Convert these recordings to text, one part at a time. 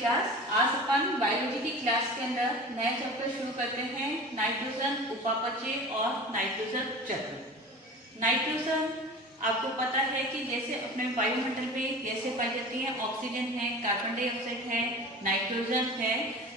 50। आज अपन बायोलॉजी की क्लास के अंदर नया चैप्टर शुरू करते हैं, नाइट्रोजन, उपापचय और नाइट्रोजन चक्र। नाइट्रोजन आपको पता है कि जैसे अपने वायुमंडल में गैसें पाई जाती हैं, ऑक्सीजन है, कार्बन डाइऑक्साइड है, नाइट्रोजन है,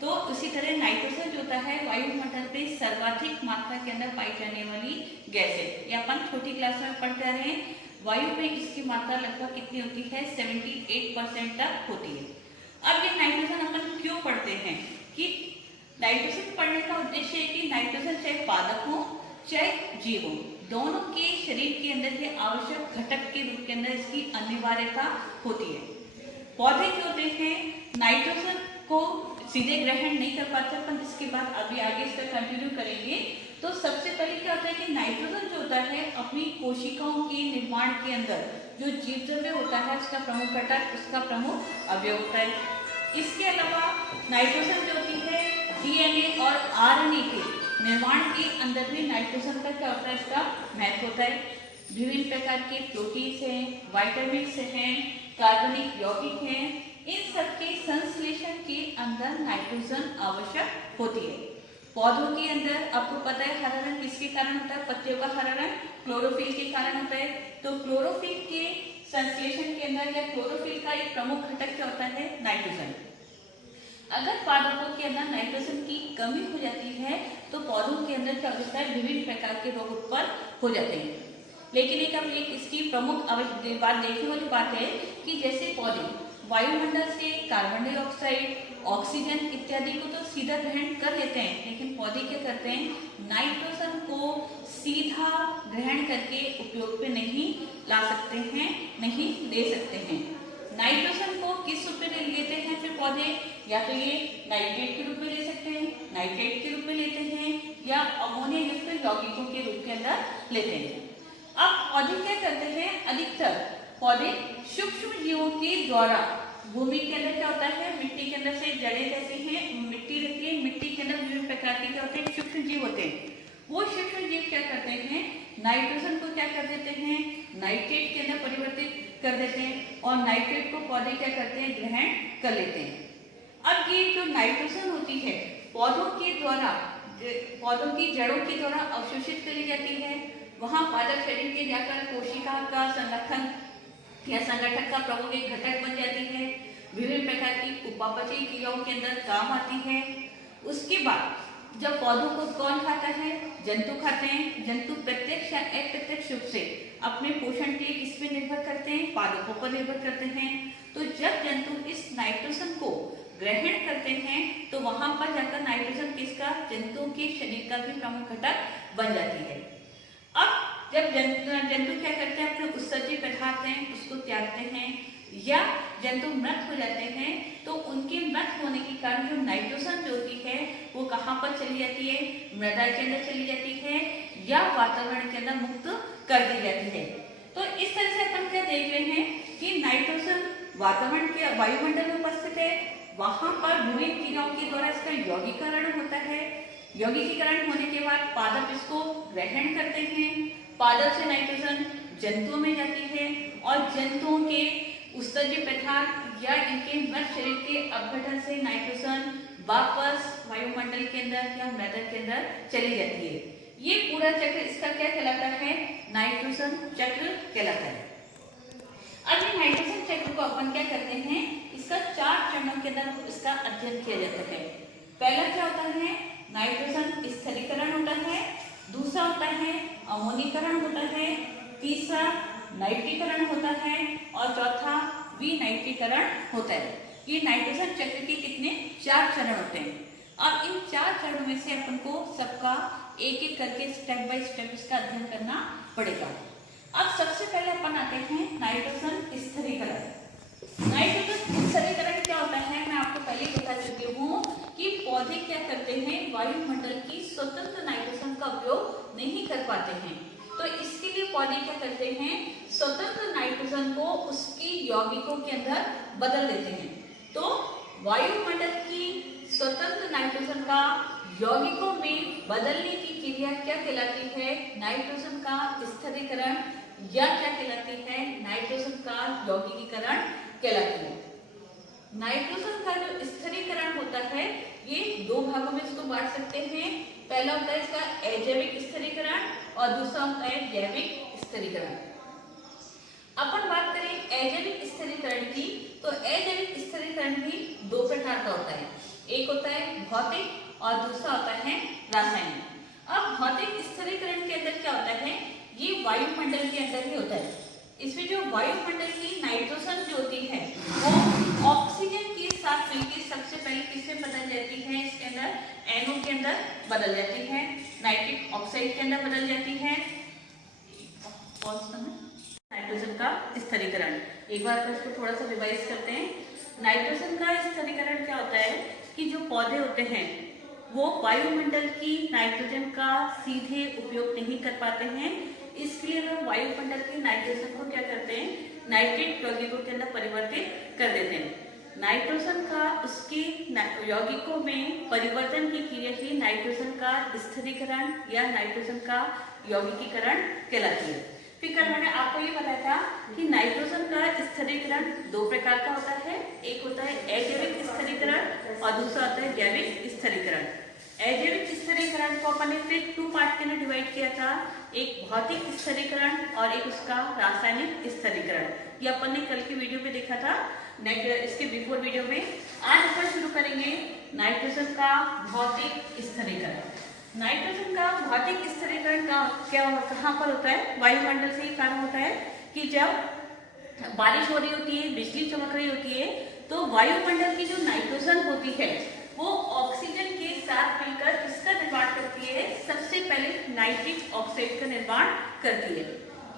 तो उसी तरह नाइट्रोजन जो होता है वायुमंडल में सर्वाधिक मात्रा के अंदर पाई जाने वाली गैस है। ये अपन छोटी क्लास में पढ़ते रहे हैं। वायु में इसकी मात्रा लगभग कितनी होती है? 78% तक होती है। अब ये नाइट्रोजन अपन क्यों पढ़ते हैं कि नाइट्रोजन पढ़ने का उद्देश्य है कि नाइट्रोजन चाहे पादप हो चाहे जीव हो, दोनों के शरीर के अंदर ये आवश्यक घटक के रूप के अंदर इसकी अनिवार्यता होती है। पौधे जो होते हैं नाइट्रोजन को सीधे ग्रहण नहीं कर पाते, पर इसके बाद अभी आगे इसका कंटिन्यू करेंगे। तो सबसे पहले क्या होता है कि नाइट्रोजन जो होता है अपनी कोशिकाओं के निर्माण के अंदर जो जीव द्रव्य होता है उसका प्रमुख घटक, उसका प्रमुख अवयव होता है। इसके अलावा नाइट्रोजन जो होती है डीएनए और आरएनए के निर्माण के अंदर भी नाइट्रोजन का क्या होता है, इसका महत्व होता है। विभिन्न प्रकार के प्रोटीन्स हैं, विटामिन्स हैं, कार्बनिक यौगिक हैं, इन सबके संश्लेषण के अंदर नाइट्रोजन आवश्यक होती है। पौधों के अंदर आपको पता है हरा रंग किसके कारण होता है? पत्तियों का हरा रंग क्लोरोफिल के कारण होता है। तो क्लोरोफिल के संश्लेषण के अंदर या क्लोरोफिल का एक प्रमुख घटक क्या होता है? नाइट्रोजन। अगर पादपों के अंदर नाइट्रोजन की कमी हो जाती है तो पौधों के अंदर क्या होता है? विभिन्न प्रकार के रोग उत्पन्न हो जाते हैं। लेकिन एक इसकी प्रमुख बात देखने वाली बात है कि जैसे पौधे वायुमंडल से कार्बन डाइऑक्साइड, ऑक्सीजन इत्यादि को तो सीधा ग्रहण कर लेते हैं, लेकिन पौधे क्या करते हैं? नाइट्रोजन को सीधा ग्रहण करके उपयोग पे नहीं ला सकते हैं, नहीं ले सकते हैं। नाइट्रोजन को किस रूप में लेते हैं फिर पौधे? या तो ये नाइट्रेट के रूप में ले सकते हैं, नाइट्रेट के रूप में लेते हैं, या अमोनिया युक्त यौगिकों के रूप के अंदर लेते हैं। अब पौधे क्या करते हैं? अधिकतर पौधे सूक्ष्म जीवों के द्वारा भूमि के अंदर क्या होता है? मिट्टी के अंदर से जड़ें रहती हैं, मिट्टी रहती है, मिट्टी के अंदर विभिन्न प्रकार के क्या होते हैं? सूक्ष्म जीव होते हैं। वो सूक्ष्म जीव क्या करते हैं? नाइट्रोजन को क्या कर देते हैं? नाइट्रेट के अंदर परिवर्तित कर देते हैं और नाइट्रेट को पौधे क्या करते हैं? ग्रहण कर लेते हैं। अब ये जो नाइट्रोजन होती है पौधों के द्वारा, पौधों की जड़ों के द्वारा अवशोषित करी जाती है। वहां पादप शरीर के जाकर कोशिका का संगठन या संगठन का प्रमुख एक घटक बन जाती है। विभिन्न प्रकार की उपापचयी क्रियाओं के अंदर काम आती है। उसके बाद जब पौधों को कौन खाता है? जंतु खाते हैं। जंतु प्रत्यक्ष या अप्रत्यक्ष रूप से अपने पोषण के लिए किस पे निर्भर करते हैं? पादपों पर निर्भर करते हैं। तो जब जंतु इस नाइट्रोजन को ग्रहण करते हैं तो वहां पर जाकर नाइट्रोजन किसका? जंतुओं के शरीर का भी प्रमुख घटक बन जाती है। अब जब जंतु क्या करते हैं? अपने उत्सर्जित पदार्थ हैं उसको त्यागते हैं, या जंतु मृत हो जाते हैं तो उनके मृत होने के कारण जो नाइट्रोजन जो होती है वो कहाँ पर चली जाती है? मृदा के अंदर चली जाती है या वातावरण के अंदर मुक्त कर दी जाती है। तो इस तरह से अपन क्या देख रहे हैं कि नाइट्रोजन वातावरण के वायुमंडल में उपस्थित है, वहां पर विभिन्न क्रियाओं के द्वारा इसका यौगिकीकरण होता है। यौगिकीकरण होने के बाद पादप इसको ग्रहण करते हैं। पादप से नाइट्रोजन जंतुओं में जाती है और जंतुओं के उत्सर्जित पदार्थ या इनके मृत शरीर के अपघटन से नाइट्रोजन वापस वायुमंडल के अंदर या मृदा के अंदर चली जाती है। ये पूरा चक्र इसका क्या कहलाता है? नाइट्रोजन चक्र कहलाता है। अब ये नाइट्रोजन चक्र को अपन क्या करते हैं? इसका 4 चरणों के अंदर इसका अध्ययन किया जाता है। पहला क्या होता है? नाइट्रोजन स्थिरीकरण होता है। दूसरा होता है अमोनीकरण होता है। तीसरा नाइट्रीकरण होता है और चौथा विनाइट्रीकरण होता है। ये नाइट्रोजन चक्र के कितने? 4 चरण होते हैं। अब इन 4 चरणों में से अपन को सबका एक एक करके स्टेप बाय स्टेप इसका अध्ययन करना पड़ेगा। अब सबसे पहले अपन आते हैं नाइट्रोजन स्थिरीकरण। नाइट्रोजन स्थिरीकरण क्या होता है? मैं आपको पहले बता चुकी हूँ कि पौधे क्या करते हैं? वायुमंडल की स्वतंत्र नाइट्रोजन का उपयोग नहीं कर पाते हैं, तो इसके लिए पौधे क्या करते हैं? स्वतंत्र नाइट्रोजन को उसकी यौगिकों के अंदर बदल देते हैं। तो वायुमंडल की स्वतंत्र नाइट्रोजन का यौगिकों में बदलने की क्रिया क्या कहलाती है? नाइट्रोजन का स्थिरीकरण या क्या कहलाती है? नाइट्रोजन का यौगिकीकरण कहलाती है। नाइट्रोजन का जो स्थिरीकरण होता है ये दो भागों में इसको बांट सकते हैं। पहला होता है इसका अजैविक स्थिरीकरण और दूसरा होता है जैविक स्थिरीकरण। अपन बात करें अजैविक स्थिरीकरण की, तो अजैविक स्थिरीकरण भी दो प्रकार का होता है। एक होता है भौतिक और दूसरा होता है रासायनिक। अब भौतिक स्थिरीकरण के अंदर क्या होता है, ये वायुमंडल के अंदर ही होता है। इसमें जो वायुमंडल की नाइट्रोजन जो होती है वो ऑक्सीजन के साथ मिलकर सबसे पहले किससे बदल जाती है, इसके अंदर NO के अंदर बदल जाती है, नाइट्रिक ऑक्साइड के अंदर बदल जाती है। नाइट्रोजन का स्थिरीकरण एक बार इसको थोड़ा सा रिवाइज करते हैं। नाइट्रोजन का स्थिरीकरण क्या होता है कि जो पौधे होते हैं वो वायुमंडल की नाइट्रोजन का सीधे उपयोग नहीं कर पाते हैं, इसके लिए वो वायुमंडल की नाइट्रोजन को क्या करते हैं, नाइट्रेट यौगिकों के अंदर परिवर्तित कर देते हैं। नाइट्रोजन का उसके यौगिकों में परिवर्तन की क्रिया ही नाइट्रोजन का स्थिरीकरण या नाइट्रोजन का यौगिकीकरण कहलाती है। फिर कल मैंने आपको ये बताया था कि नाइट्रोजन का स्थिरीकरण दो प्रकार का होता है, एक होता है अजैविक स्थिरीकरण और दूसरा होता है जैविक स्थिरीकरण। अजैविक स्थिरीकरण को अपन ने फिर 2 पार्ट के अंदर डिवाइड किया था, एक भौतिक स्थिरीकरण और एक उसका रासायनिक स्थिरीकरण। ये अपन ने कल की वीडियो में देखा था, इसके बिफोर वीडियो में। आज अपन शुरू करेंगे नाइट्रोजन का भौतिक स्थिरीकरण। नाइट्रोजन का भौतिक स्थिरीकरण का क्या कहाँ पर होता है, वायुमंडल से ही कारण होता है कि जब बारिश हो रही होती है, बिजली चमक रही होती है, तो वायुमंडल की जो नाइट्रोजन होती है वो ऑक्सीजन के साथ मिलकर किसका निर्माण करती है, सबसे पहले नाइट्रिक ऑक्साइड का निर्माण करती है।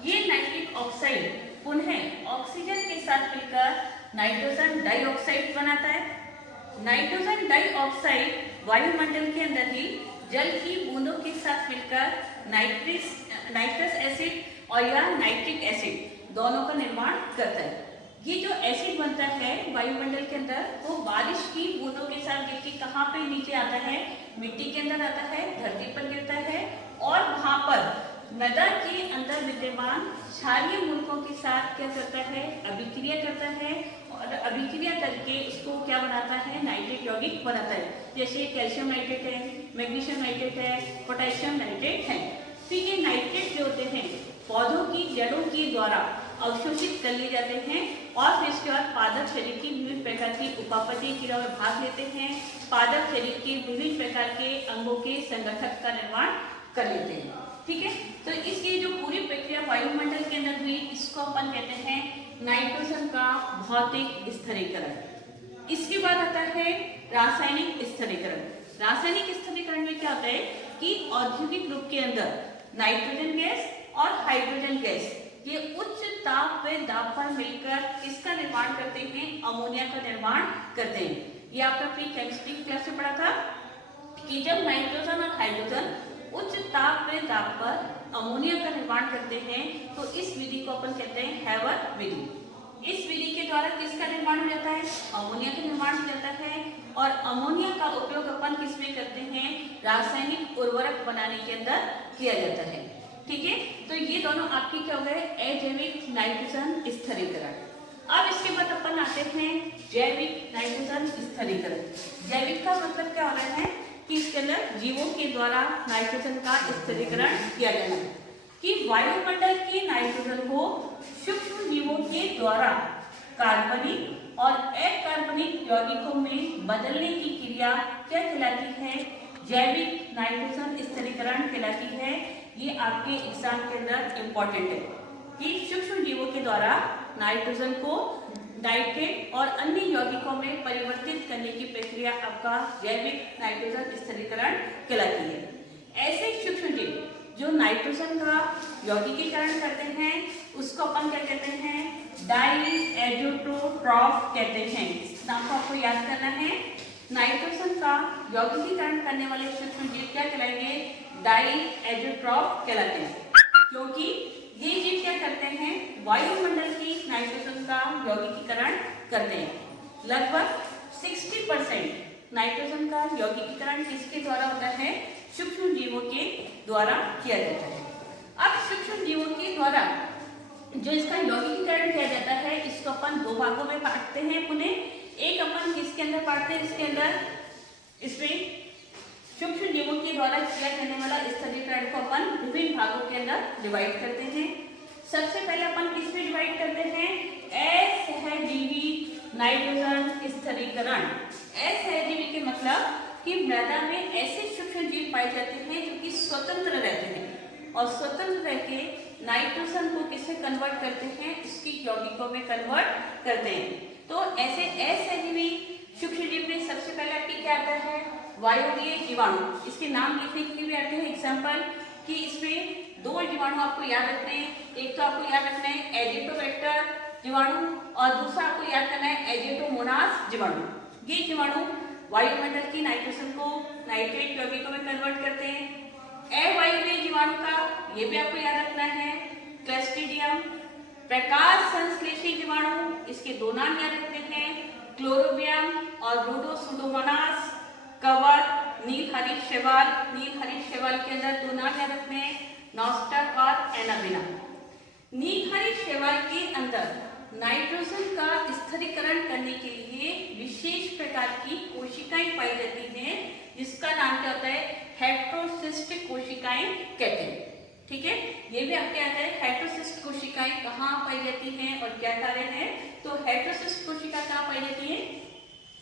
ये नाइट्रिक ऑक्साइड पुनः ऑक्सीजन के साथ मिलकर नाइट्रोजन डाइऑक्साइड बनाता है। नाइट्रोजन डाइऑक्साइड वायुमंडल के अंदर ही जल की बूंदों के साथ मिलकर नाइट्रस एसिड और या नाइट्रिक एसिड दोनों का निर्माण करता है। ये जो एसिड बनता है वायुमंडल के अंदर वो बारिश की बूंदों के साथ गिर के कहाँ पे नीचे आता है, मिट्टी के अंदर आता है, धरती पर गिरता है और वहां पर मृदा के अंदर विद्यमान क्षारीय मूलकों के साथ क्या करता है, अभिक्रिया करता है और अभिक्रिया करके उसको क्या बनाता है, नाइट्रेट यौगिक बनाता है। जैसे कैल्शियम नाइट्रेट है, मैग्नीशियम नाइट्रेट है, पोटेशियम नाइट्रेट है। फिर ये नाइट्रेट जो होते हैं पौधों की जड़ों के द्वारा अवशोषित कर लिए जाते हैं और फिर इसके बाद पादप शरीर की विभिन्न प्रकार की उपापचयी क्रिया में भाग लेते हैं, पादप शरीर के विभिन्न प्रकार के अंगों के संगठक का निर्माण कर लेते हैं। ठीक है, तो इसकी जो पूरी प्रक्रिया वायुमंडल के अंदर हुई इसको अपन कहते हैं नाइट्रोजन का भौतिक स्थिरीकरण। इसके बाद आता है रासायनिक स्थिरीकरण। रासायनिक स्थिरीकरण में क्या होता है कि औद्योगिक रूप के अंदर नाइट्रोजन गैस और हाइड्रोजन गैस ये उच्च ताप व दाब पर मिलकर किसका निर्माण करते हैं, अमोनिया का निर्माण करते हैं। ये आपने अपनी केमिस्ट्री क्लास में पढ़ा था कि जब नाइट्रोजन और हाइड्रोजन उच्च ताप व दाब पर अमोनिया का निर्माण करते हैं तो इस विधि को अपन कहते हैं हैवर विधि। इस विधि के द्वारा किसका निर्माण हो जाता है, अमोनिया का निर्माण हो जाता है और अमोनिया का उपयोग अपन किस में करते हैं, रासायनिक उर्वरक बनाने के अंदर किया जाता है। ठीक है, तो ये दोनों आपकी क्या हो गए, अजैविक नाइट्रोजन स्थिरीकरण। अब इसके बाद अपन आते हैं जैविक नाइट्रोजन स्थिरीकरण। जैविक का मतलब क्या हो रहा है कि इसके अंदर जीवों के द्वारा नाइट्रोजन का स्थिरीकरण किया जाना है कि वायुमंडल के नाइट्रोजन को सूक्ष्म जीवों के द्वारा कार्बनिक और अकार्बनिक यौगिकों में बदलने की क्रिया क्या कहलाती है, जैविक नाइट्रोजन स्थिरीकरण कहलाती है। ये आपके एग्जाम के अंदर इम्पोर्टेंट है कि सूक्ष्म जीवों के द्वारा नाइट्रोजन को नाइट्रेट और अन्य यौगिकों में परिवर्तित करने की प्रक्रिया आपका जैविक नाइट्रोजन स्थिरीकरण कहलाती है। ऐसे सूक्ष्म जीव जो नाइट्रोजन का यौगिकीकरण करते हैं उसको अपन क्या कहते हैं, डाइएज़ोटोट्रॉफ कहते हैं। इस नाम को आपको याद करना है। नाइट्रोजन का यौगिकीकरण करने वाले सूक्ष्म जीव क्या कहलाएंगे, डाइएज़ोट्रॉफ कहलाते हैं, क्योंकि ये जीव क्या करते हैं, वायुमंडल की नाइट्रोजन का यौगिकीकरण करते हैं। लगभग 60% नाइट्रोजन का यौगिकीकरण किसके द्वारा होता है, सूक्ष्म जीवों के द्वारा किया जाता है। अब सूक्ष्म जीवों के द्वारा जो इसका यौगिकीकरण किया जाता है इसको अपन दो भागों में बांटते हैं पुनः। एक अपन किसके अंदर पढ़ते हैं, इसके अंदर इसमें सूक्ष्म जीवों के द्वारा किया जाने वाला स्तरीकरण को अपन विभिन्न भागों के अंदर डिवाइड करते हैं। सबसे पहले अपन किसमें डिवाइड करते हैं, असहजीवी नाइट्रोजन स्तरीकरण। असहजीवी के मतलब कि मृदा में ऐसे सूक्ष्म जीव पाए जाते हैं जो कि स्वतंत्र रहते हैं और स्वतंत्र रह के नाइट्रोजन को किससे कन्वर्ट करते हैं, इसकी यौगिकों में कन्वर्ट करते हैं। तो ऐसे असहजीवी सूक्ष्म जीव में सबसे पहले आपकी क्या आता है, वायवीय जीवाणु। इसके नाम लिखने के लिए भी आते हैं एग्जाम्पल कि इसमें दो जीवाणु आपको याद रखने हैं। एक तो आपको याद रखना है एजिटोबैक्टर जीवाणु और दूसरा आपको याद करना है एजिटोमोनास जीवाणु। ये जीवाणु वायुमंडल की नाइट्रोजन को नाइट्रेट यौगिकों में कन्वर्ट करते हैं। अवायवीय जीवाणु का ये भी आपको याद रखना है क्लस्ट्रीडियम। प्रकाश संश्लेषी जीवाणु, इसके दो नाम याद रखते हैं क्लोरोबियम और रोडोसुडोमोनास। कवर नीलहरित शैवाल, नीलहरित शैवाल के अंदर दो नाम याद रखने हैं नॉस्टक और एनाबिना। नीलहरित शैवाल के अंदर नाइट्रोजन का स्थिरीकरण करने के लिए विशेष प्रकार की कोशिकाएं पाई जाती हैं जिसका नाम क्या होता है, हेटेरोसिस्ट कोशिकाएं कहते हैं। ठीक है, ये भी आपके आता है हेटेरोसिस्ट कोशिकाएं कहाँ पाई जाती हैं और क्या कार्य है। तो हेटेरोसिस्ट कोशिका कहाँ पाई जाती है,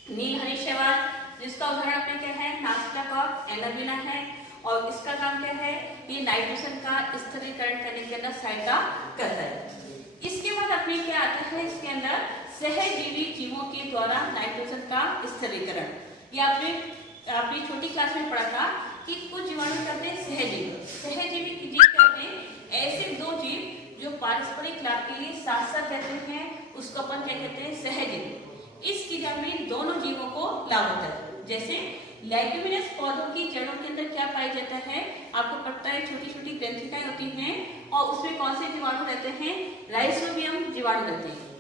नीलहरित शैवाल जिसका उदाहरण आपने क्या है नास्टक और एनाबिना है और इसका काम क्या है, ये नाइट्रोजन का स्थिरीकरण करने के अंदर सहायता करता है। इसके बाद अपने क्या आता है, इसके अंदर सहजीवी जीवों के द्वारा नाइट्रोजन का स्थिरीकरण। ये आपने छोटी क्लास में पढ़ा था कि कुछ जीवाणु कहते हैं सहजीवी। सहजीवी जीव कहते हैं ऐसे दो जीव जो पारस्परिक लाभ के लिए साथ साथ रहते हैं, उसको अपन क्या कहते हैं, सहजीवी। इस क्रिया में दोनों जीवों को लाभ होता है। जैसे लेग्यूमिनस पौधों की जड़ों के अंदर क्या पाया जाता है, आपको पता है छोटी छोटी ग्रंथिकाएं होती हैं और उसमें कौन से जीवाणु रहते हैं, राइजोबियम जीवाणु रहते हैं।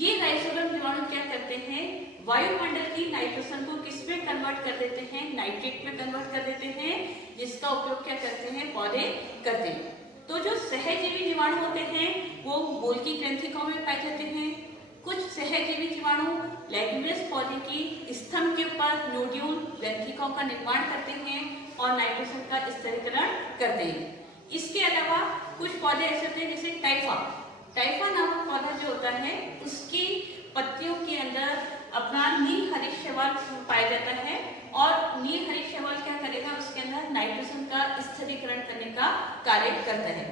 ये राइजोबियम जीवाणु क्या करते हैं, वायुमंडल की नाइट्रोजन को किस में कन्वर्ट कर देते हैं, नाइट्रेट में कन्वर्ट कर देते हैं, जिसका उपयोग क्या करते हैं, पौधे करते हैं। तो जो सहजीवी जीवाणु होते हैं वो गोल की ग्रंथिकाओं में पाए जाते हैं। कुछ सहजीवी जीवाणु लेग्यूमिनस पौधे की स्तंभ के ऊपर नोड्यूल ग्रंथिकाओं का निर्माण करते हैं और नाइट्रोजन का स्थिरीकरण करते हैं। इसके अलावा कुछ पौधे ऐसे होते हैं जैसे टाइफा नामक पौधा जो होता है उसकी पत्तियों के अंदर अपना नीलहरित शैवाल पाया जाता है और नीलहरित शैवाल क्या करेगा, उसके अंदर नाइट्रोजन का स्थिरीकरण करने का कार्य करता है।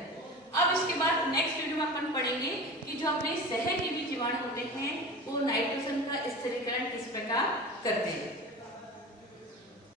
अब इसके बाद नेक्स्ट वीडियो में अपन पढ़ेंगे कि जो अपने सहजीवी जीवाणु होते हैं वो नाइट्रोजन का स्थिरीकरण किस प्रकार करते हैं।